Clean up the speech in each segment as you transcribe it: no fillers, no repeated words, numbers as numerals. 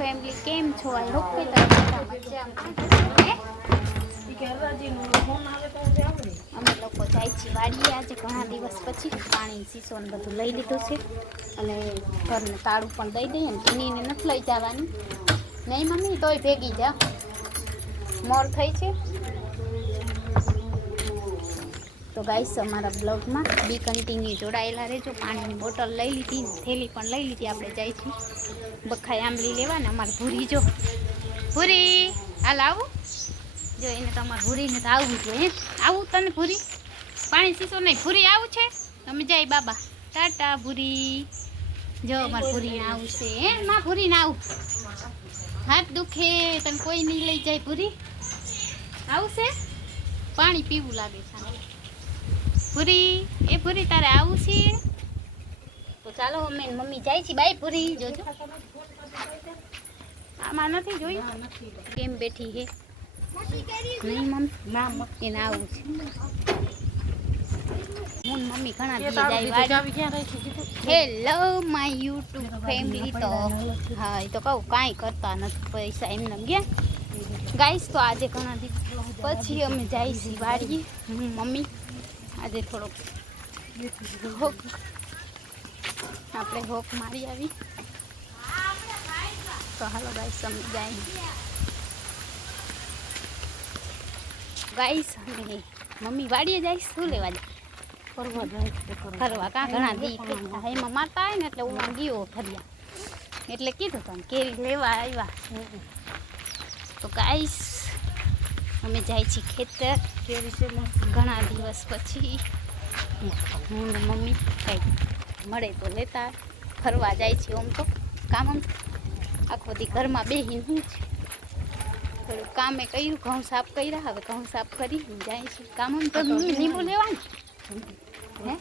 Family કેમ છો? I hope કે તમે મજામાં. અમે લોકો જાય છીએ વાડીએ આજે ઘણા દિવસ પછી. પાણી સીસો ને બધું લઈ લીધું છે અને ઘરને તાળું પણ દઈ દઈએ ને ટીનીને નથી લઈ જવાની. નહીં મમ્મી તોય ભેગી જા મોર થઈ છે. તો ગાઈસ અમારા બ્લોગમાં બી કન્ટિન્યુ જોડાયેલા રહેજો. પાણીની બોટલ લઈ લીધી ને થેલી પણ લઈ લીધી. આપણે જાય છીએ બખાઈ આંબલી લેવા ને અમારે ભૂરી જો ભૂરી હાલ આવું જો એને તો અમારે ભૂરીને તો આવવું જોઈએ. આવું તને ભૂરી પાણી સીસો નહીં ભૂરી આવું છે. તમે જાય બાબા ટાટા ભૂરી જો અમારે ભૂરીને આવું છે. હે માં ભૂરીને આવું હાથ દુખે તને કોઈ નહીં લઈ જાય. ભૂરી આવશે પાણી પીવું લાગે છે ભૂરી. એ ભૂરી તારે આવું છે તો ચાલો અમે મમ્મી જાય છે. બાય ભૂરી જોજો આમાં નથી જોયું કેમ બેઠી હે નહીં મમ્મી ના એને આવું છે. હું મમ્મી ઘણા દિવસ જાય. Hello my YouTube family. તો હા એ તો કહું કાંઈ કરતા નથી પૈસા એમને ગયા ગાઈસ. તો આજે ઘણા દિવસ પછી અમે જાય છીએ વાડીએ. હું મમ્મી આજે થોડોક હોક આપણે હોક મારી આવી. તો હાલો ગાઈસ અમે જાય ગાઈસ. અમે મમ્મી વાડીએ જાય શું લેવા જાય ફરવા કાં ઘણા દી એમાં મારતા આવે ને એટલે હું ગયો ફર્યા એટલે કીધું તમે કેરી લેવા આવ્યા. તો ગાઈસ અમે જાય છીએ ખેતર કેરી છે ઘણા દિવસ પછી. હું ને મમ્મી કંઈક મળે તો લેતા ફરવા જાય છે. આમ તો કામ આખો દી ઘરમાં બેહીને હું છે થોડું કામે કર્યું ઘઉં સાફ કર્યા. હવે ઘઉં સાફ કરી જાય છે કામ તો લીંબુ લેવાનું હે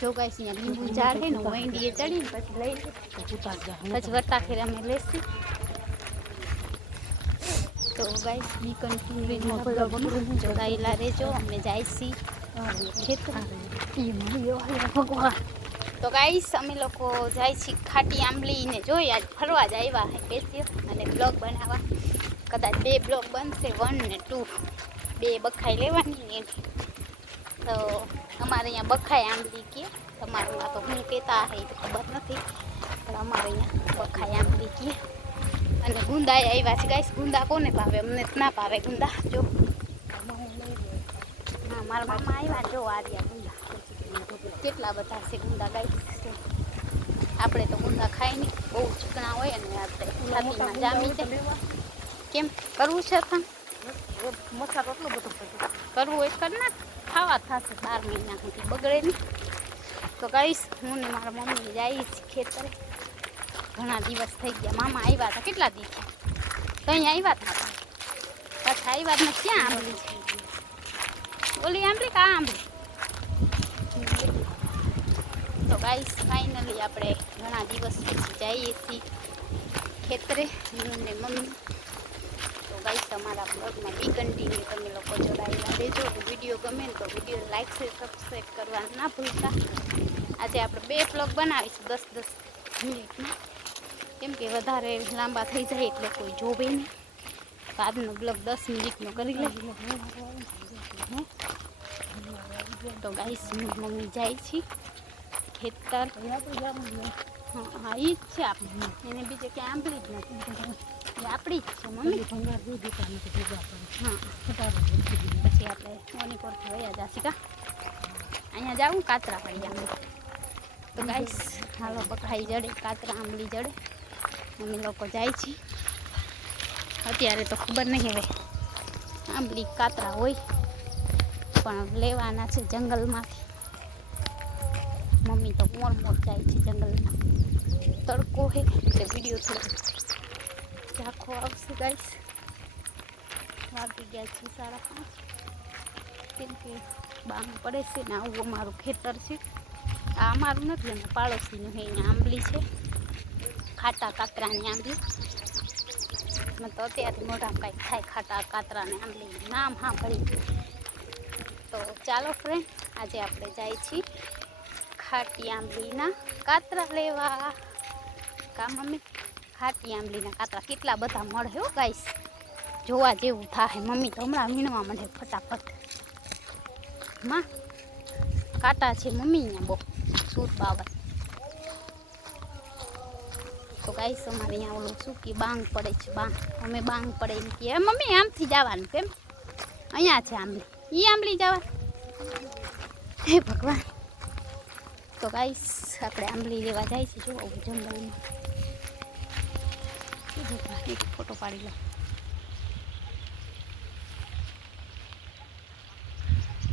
જો ગાઈસ અહીંયા લીંબુ ઝાડ છે ને વૈંડીએ ચડીને પછી લઈ પછી વરતા ખેર અમે લેશું. તો ગાઈસ બી કન્ટિન્યુ જોડાયેલા રહેજો. અમે જાય છીએ ખેતર. તો ગાઈસ અમે લોકો જાય છીએ ખાટી આંબલીને જોઈ આજ ફરવા જ આવ્યા હે સ્પેશિયલ અને બ્લોગ બનાવવા. કદાચ 2 બ્લોગ બનશે 1 ને 2 2 બખાઈ લેવાની ને. તો અમારે અહીંયા બખાઈ આંબલી કે તમારામાં તો હું કહેતા હે તો ખબર નથી પણ અમારે અહીંયા બખાઈ આંબલી કે. અને ગુંદા આવ્યા છે ગાઈસ. ગુંદા કોને ભાવે? અમને ના ભાવે ગુંદા. જો હા મારા મામા આવ્યા જો આર્યા ગુંદા કેટલા બધા છે ગુંદા ગાઈસ. આપણે તો ગુંદા ખાઈ નહીં બહુ ચીકણા હોય અને આપણે છાતીમાં જામી જાય. કેમ કરવું છે તને મસાલો એટલો બધો કરવું હોય કર ના ખાવા થશે 12 મહિના સુધી બગડે નહીં. તો ગાઈસ હું ને મારા મમ્મી જાય ખેતરે. ઘણા દિવસ થઈ ગયા. મામા આવ્યા હતા કેટલા દિવસ તો અહીંયા આવ્યા હતા પાછા આવ્યા ને ક્યાં આંબલી છે ઓલી આંબલી કા આંબલી. તો ગાઈસ ફાઇનલી આપણે ઘણા દિવસ પછી જઈએ છીએ ખેતરે હું ને મમ્મી. તો ગાઈસ તમારા બ્લોગમાં બી કન્ટિન્યુ તમે લોકો જોડાયેલા રહેજો. વિડીયો ગમે ને તો વિડીયો લાઈક છે સબસ્ક્રાઈબ કરવાનું ના ભૂલતા. આજે આપણે 2 બ્લોગ બનાવીશું 10-10 મિનિટમાં કેમ કે વધારે લાંબા થઈ જાય એટલે કોઈ જોવે નહીં. તો આજનો બ્લોગ 10 મિનિટનો કરી લે. તો ગાઈસ મમ્મી જાય છે ખેતર. હા એ જ છે આપણે એને બીજે ક્યાં આંબલી જ નથી એ આપણી જ છે મમ્મી. હા પછી આપણે ઓની પરથી વયા જશે કા અહીંયા જાવું કાતરા પડી આંબલી. તો ગાઈસ હાલો બખાઈ જડે કાતરા આંબલી જડે અમે લોકો જાય છીએ. અત્યારે તો ખબર નહીં હવે આંબલી કાતરા હોય પણ લેવાના છે જંગલમાંથી. મમ્મી તો મોર જાય છે જંગલમાં. તડકો હે એટલે વિડીયો થોડો ઝાંખો આવશે ગાઈસ. વાગી ગયા છે 5:30 કેમ કે બામ પડે છે ને આવું અમારું ખેતર છે. આ અમારું નથી અને પાડોશીનું છે. અહીંયા આંબલી છે ખાટા કાતરાની આંબલી. મને તો અત્યારથી મોઢામાં કાંઈક થાય ખાટા કાતરાની આંબલી નામ હા ભરી. તો ચાલો ફ્રેન્ડ આજે આપણે જાય છીએ ખાટી આંબલીના કાતરા લેવા. કા મમ્મી ખાટી આંબલીના કાતરા કેટલા બધા મળે હો ગાઈસ, જોવા જેવું થાય. મમ્મી તો હમણાં વીણવા માંડે ફટાફટ. માં કાંટા છે મમ્મી અહીંયા બહુ સૂર બાવર. તો ગાઈસ અમારે અહીંયા ઓલું સૂકી બાંગ પડે છે, બાંગ. અમે બાંગ પડે એમ કહીએ. મમ્મી આમથી જવાનું કેમ? અહીંયા છે આંબલી, એ આંબલી જવા. હે ભગવાન. તો ગાઈસ આપણે આંબલી લેવા જાય છે. જો જંગલમાં એક ફોટો પાડી લો.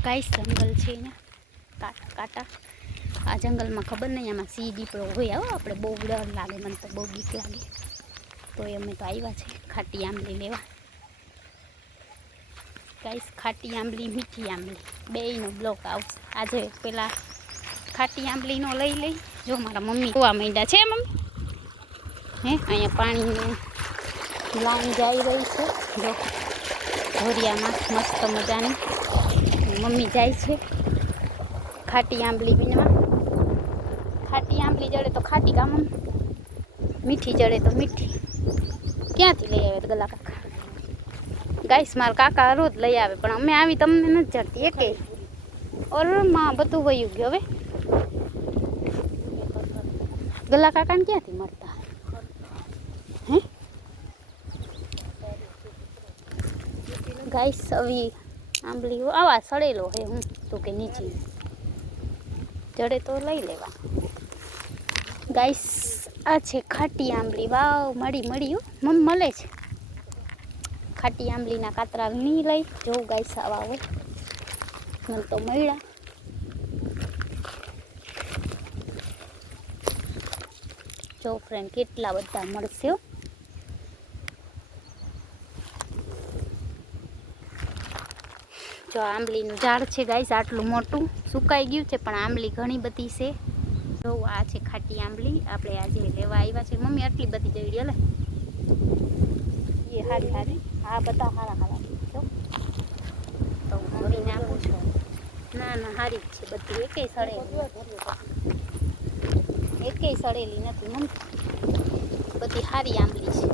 ગાઈસ જંગલ છે અહીંયા, કાંટા કાંટા. આ જંગલમાં ખબર નહીં આમાં સિંહ દીપડો હોય. આવો આપણે બહુ ડર લાગે, મને તો બહુ બીક લાગે. તો અમે તો આવ્યા છે ખાટી આંબલી લેવા. ગાઈસ ખાટી આંબલી મીઠી આંબલી બેયનો બ્લોક આવશે આજે. પેલા ખાટી આંબલીનો લઈ જો મારા મમ્મી જોવા માંડ્યા છે. મમ્મી હે અહીંયા પાણીની લાઈન જઈ રહી છે. જો ધોરિયામાં મસ્ત મજાની મમ્મી જાય છે ખાટી આંબલી વીણવા. ખાટી આંબલી જડે તો ખાટી કામ, મીઠી જડે તો મીઠી. ક્યાંથી લઈ આવે ગલા કાકા? ગાઈસ મારા કાકા રોજ લઈ આવે, પણ અમે આવી તમને નથી જડતી એકે. ઓર માં બધું વયું ગયું હવે. ગલા કાકાને ક્યાંથી મળતા હે? ગાઈસ આવી આંબલી આવા સડેલો હે હું તો કે નીચે જડે તો લઈ લેવા. ગાઈસ આ છે ખાટી આંબલી. વાવ મળી મળે છે ખાટી આંબલીના કાતરા વીણી લઈ. જોઉં ગાઈસ આવા હોય મને તો મળ્યા. જો ફ્રેન્ડ કેટલા બધા મળશે. જો આંબલીનું ઝાડ છે ગાઈસ, આટલું મોટું સુકાઈ ગયું છે પણ આંબલી ઘણી બધી છે. જો આ છે ખાટી આંબલી, આપણે આજે લેવા આવ્યા છે. મમ્મી આટલી બધી જઈ લે એ હારી હારી. હા બધા હારા જો તો મમ્મીને આપું છું. ના હારી જ છે બધી, એકેય સડેલી નથી મમ્મી, બધી હારી આંબલી છે.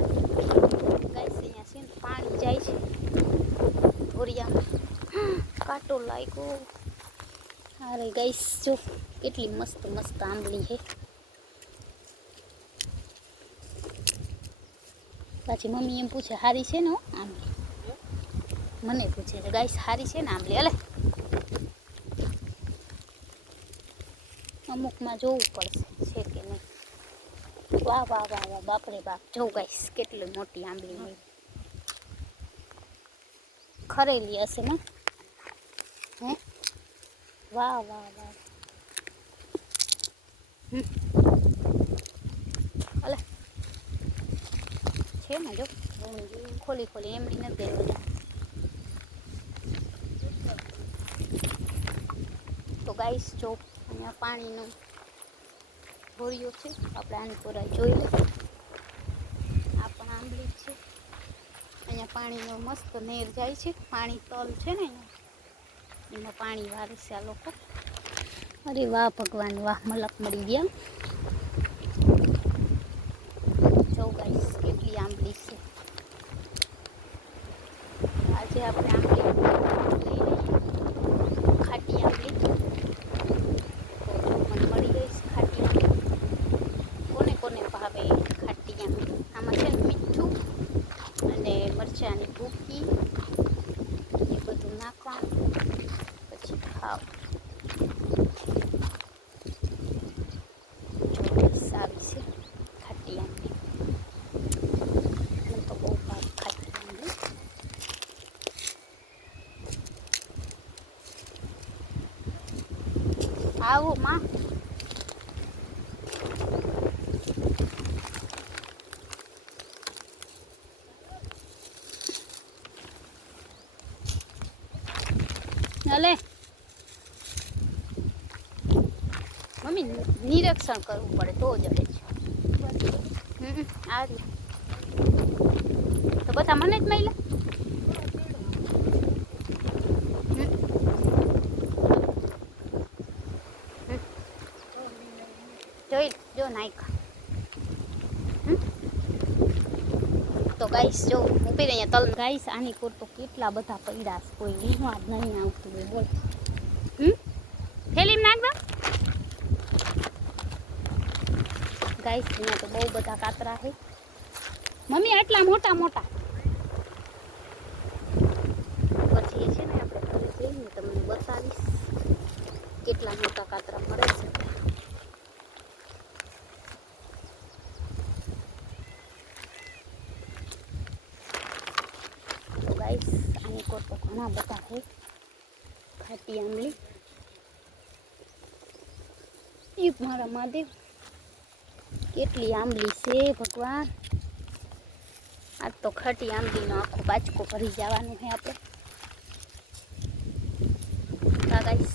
ગાઈસ અહીંયા છે ને પાણી જાય છે ધોરિયામાં. કાંટો લાગ્યો. અરે ગાઈસ જો કેટલી મસ્ત મસ્ત આંબલી છે. પાછી મમ્મી એમ પૂછે હારી છે ને આંબલી? મને પૂછે ગાઈસ હારી છે ને આંબલી? અલે અમુકમાં જોવું પડશે છે કે નહીં. વાહ વાહ વાહ વાહ બાપરે બાપ. જો ગાઈસ કેટલી મોટી આંબલી હોય. ખરેલી હશે ને? હે વાહ વાહ વાહ. અલે છે ને જો ખોલી એમડી નથી દેવી. તો ગાઈસ જો અહીંયા પાણીનો ભોરિયો છે, આપણે આની કોરાઈ જોઈ લે. આ પણ આંબલી છે. અહીંયા પાણીનો મસ્ત નેર જાય છે. પાણી તલ છે ને અહીંયા, એમાં પાણી વારે છે આ લોકો. અરે વાહ ભગવાન વાહ, મલક મળી ગયા. જો ગાઈસ કેટલી આંબલી છે. આજે આપણે આંબલી લઈ લઈએ ખાટી આંબલી. તો મને મળી ગઈ છે ખાટી આંબલી. કોને કોને ભાવે ખાટી આંબલી? આમાં છે ને મીઠું અને મરચાંની ભૂકી એ બધું નાખવાનું પછી ખાવ. સારી છે ખાટી આંબલી. મને તો બહુ ભાવે ખાટી આંબલી. આવો માં. હલે મમ્મી નિરીક્ષણ કરવું પડે તો જડે છે. આ તો બધા મને જ મળ્યા. જોઈ જો નાયકા ગાઈસ જો ઊભી રહી અહીંયા તલ ગાઈસ આની કોર તો કેટલા બધા પડ્યા છે કોઈ વીણવા જ નહીં આવતું હોય બોલ થેલીમાં નાખ દો ગાઈસ અહીંયા તો બહુ બધા કાતરા છે મમ્મી આટલા મોટા મોટા પછી છે ને આપણે ઘરે જઈને તમને બતાવીશ કેટલા મોટા કાતરા મળે છે તો ગાઈસ આની કોર તો ઘણા બધા છે ખાટી આંબલી એ મારા મહાદેવ કેટલી આંબલી છે ભગવાન આજ તો ખાટી આંબલીનો આખો બાચકો ભરી જવાનું છે આપણે ગાઈસ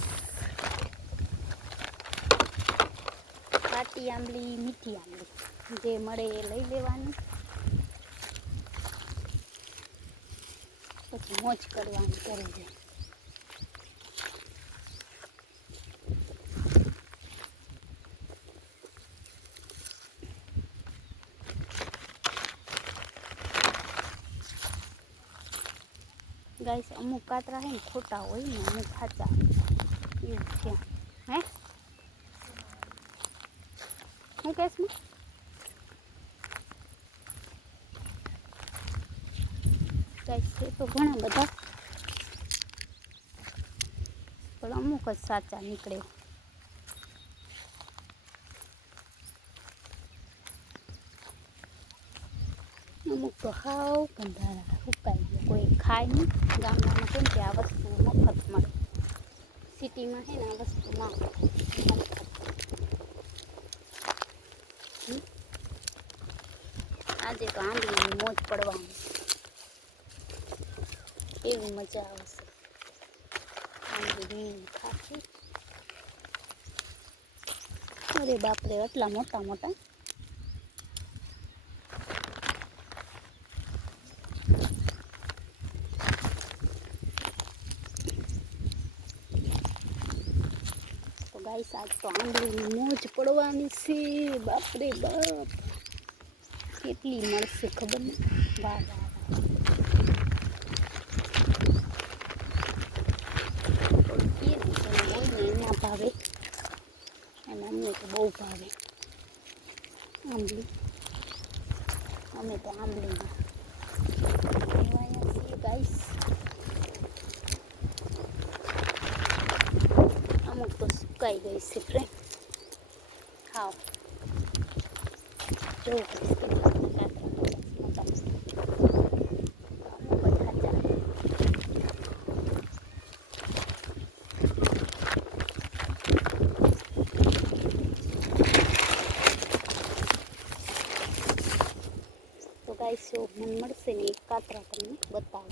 ખાટી આંબલી મીઠી આંબલી જે મળે એ લઈ લેવાની પછી મોજ કરવાની કરે છે ગાઈસ અમુક કાતરા હે ને ખોટા હોય ને અમુક સાચા એવું છે હે હું કહેશ ને ગાઈસ છે તો ઘણા બધા પણ અમુક જ સાચા નીકળે અમુક તો હાવ ગંધારા સુકાઈ ગયા કોઈ ખાય નહીં ગામડામાં કેમ કે આ વસ્તુ મફત મળે સિટીમાં છે ને આ વસ્તુ ના મળે આજે તો આંબલીની મોજ પડવાની એવી મજા આવશે આંબલી ખાખી અરે બાપરે આટલા મોટા મોટા ગાઈસ આજ તો આંબલીની મોજ પડવાની છે બાપરે બાપ કેટલી મળશે ખબર નહીં વાહ વાહ હોય ને એના ભાવે અને અમને તો બહુ ભાવે આંબલી અમે તો આંબલીમાં કહેવાયા છીએ ગાઈસ અમુક તો સુકાઈ ગઈ છે ફ્રેન્ડ ખાઓ જો તો ગાઈસ જો મને મળશે ને એક કાતરા તમને બતાવો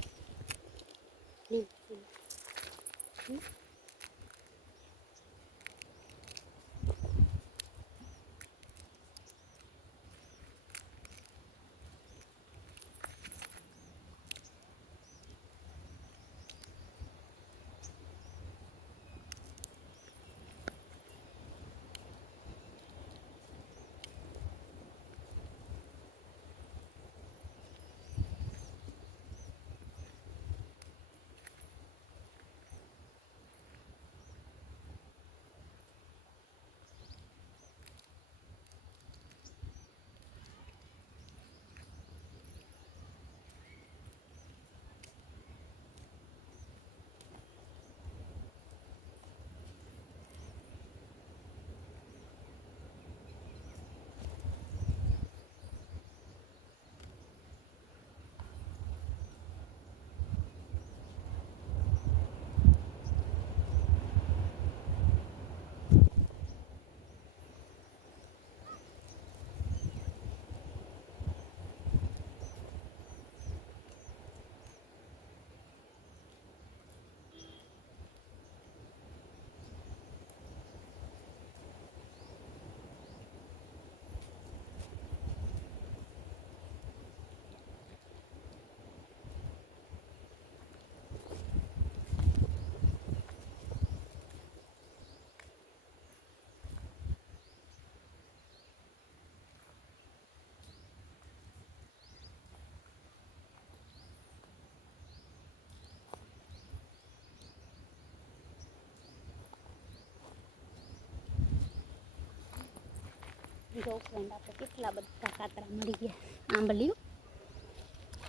જો ફ્રેન્ડ આપણે કેટલા બધા કાતરા મળી ગયા. આંબલીઓ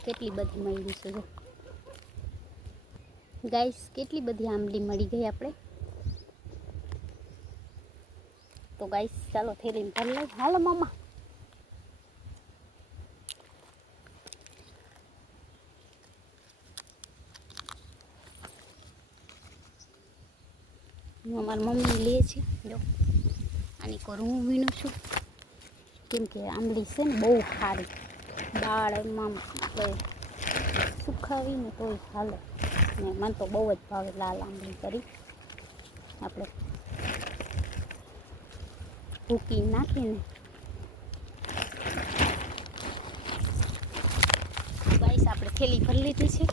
કેટલી બધી મળી છે જો ગાઈસ, કેટલી બધી આંબલી મળી ગઈ આપણે. તો ગાઈસ ચાલો થેલીને ભરી લઈ. હાલો મામા. અમારી મમ્મી લે છે જો. આની કોર હું વીણું છું કેમ કે આંબલી છે ને બહુ સારી. દાળ એમાં આપણે સુખાવીને તોય હાલે. ને મને તો બહુ જ ભાવે લાલ આંબલી કરી. આપણે ભૂકી નાખીને ગાઈસ આપણે થેલી ભરી લીધી છે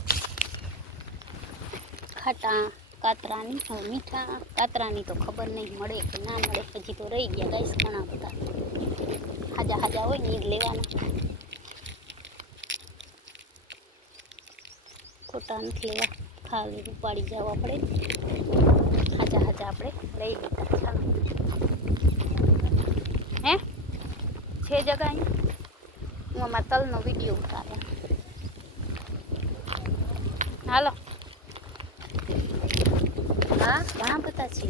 ખાટા કાતરાની. હવે મીઠા કાતરાની તો ખબર નહીં મળે કે ના મળે, પછી તો રહી ગયા ગાઈસ ઘણા બધા. હાજા હાજા હોય ને એ જ લેવાના, ખોટા નથી લેવા. ખાલી ઉપાડી જવા પડે. હાજા હાજા આપણે લઈ લીધા. ચાલો હે છે જગા અહીં. હું અમારા તલનો વિડીયો ઉતાર્યો. હાલો. હા ઘણા બધા છે,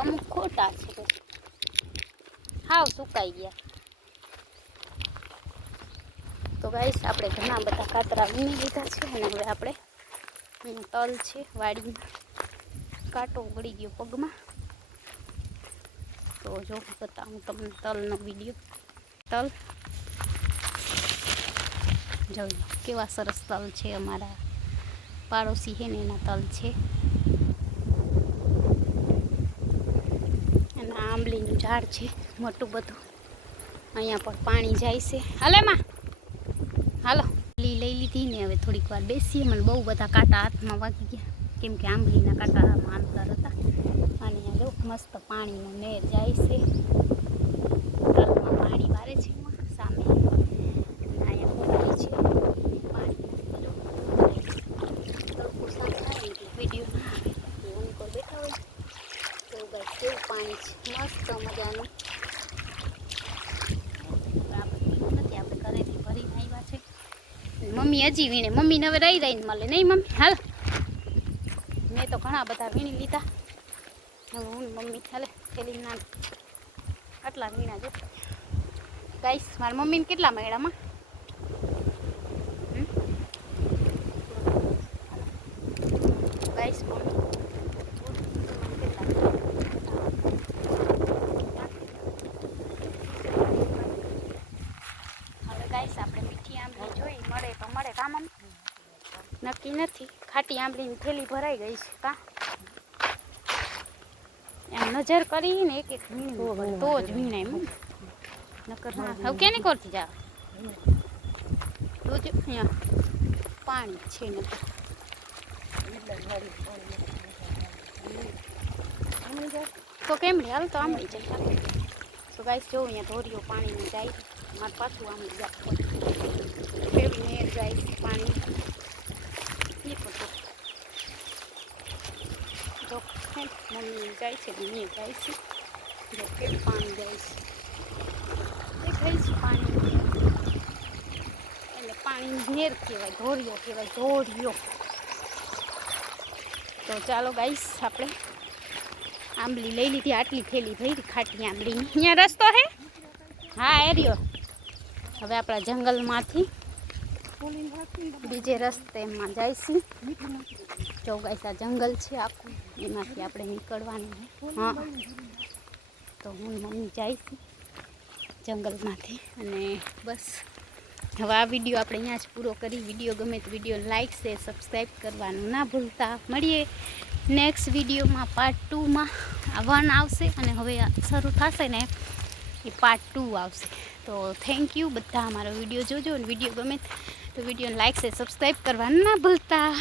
અમુક ખોટા છે, હાવ સુકાઈ ગયા. તો ગાઈસ આપણે ઘણા બધા કાતરા વીણી લીધા છે અને હવે આપણે તલ છે વાડીમાં. કાંટો ઉગડી ગયો પગમાં. તો જો બતાવું તમને તલનો વિડીયો. તલ જોઈ કેવા સરસ તલ છે. અમારા પાડોશી છે ને એના તલ છે. અને આંબલીનું ઝાડ છે મોટું બધું. અહીંયા પણ પાણી જાય છે. હાલે માં હાલો. લઈ લીધી ને હવે થોડીક વાર બેસીએ. મને બહુ બધા કાંટા હાથમાં વાગી ગયા કેમ કે આંબલીના કાંટામાં અંતર હતા. અને અહીંયા જો મસ્ત પાણીનું નેર જાય છે. તલમાં પાણી વારે છે સામે. અહીંયા કોટરી છે પાણી તડકો સાફ થાય ને એટલે વિડીયો ના આવે. હું કોઈ બેઠા હોય તો બસ કેવું પાણી છે મસ્ત મજાનું. નથી આપણે ઘરેથી ભરીને આવ્યા છે. મમ્મી હજી વીણે. મમ્મીને હવે રહી રહીને મળે નહીં મમ્મી. હાલ મેં તો ઘણા બધા વીણી લીધા. હવે હું મમ્મી હાલે થેલી ના આટલા વીણા જો ગાઈસ. મારા મમ્મીને કેટલા મેળામાં ગાઈસ હવે ગાઈસ આપણે મીઠી આંબલી જોઈ મળે તો મળે. કામ નક્કી નથી. ખાટી આંબલીની થેલી ભરાઈ ગઈ છે. કા એમ નજર કરીને એક એક વીણી તો જ વીણાય. નકર હવે કે નહીં કરતી જાવ તો જ અહીંયા પાણી છે ને તો કેમ રે હાલ તો આંબળી જાય. તો ગાઈસ જો અહીંયા ધોરીઓ પાણીમાં જાય. મારે પાછું આંબળી જાય કેવી નેર જાય પાણી. એ બધું જો મમ્મી જાય છે મમ્મી જાય છે. જો કેવું પાણી જાય છે દેખાય છે પાણી. એટલે પાણી નેર કહેવાય, ધોરીઓ કહેવાય, ધોરીઓ. તો ચાલો ગાઈસ આપણે આંબલી લઈ લીધી. આટલી થેલી ભરી ખાટી આંબલીની. અહીંયા રસ્તો હે. હા એરિયો. હવે આપણા જંગલમાંથી બીજે રસ્તેમાં જઈશું. જો ગાઈસ આ જંગલ છે આખું, એમાંથી આપણે નીકળવાનું. હા તો હું મમ્મી જઈશું જંગલમાંથી. અને બસ હવે આ વિડીયો આપણે અહીંયા જ પૂરો કરી. વિડીયો ગમે તો વિડીયો લાઇક શેર સબસ્ક્રાઈબ કરવાનું ના ભૂલતા. મળીએ નેક્સ્ટ વિડીયોમાં પાર્ટ 2માં. આ 1 આવશે અને હવે શરૂ થશે ને એ પાર્ટ 2 આવશે. તો થેન્ક યુ બધા અમારો વિડીયો જોજો. અને વિડીયો ગમે તો વિડીયોને લાઇક શેર સબસ્ક્રાઈબ કરવાનું ના ભૂલતા.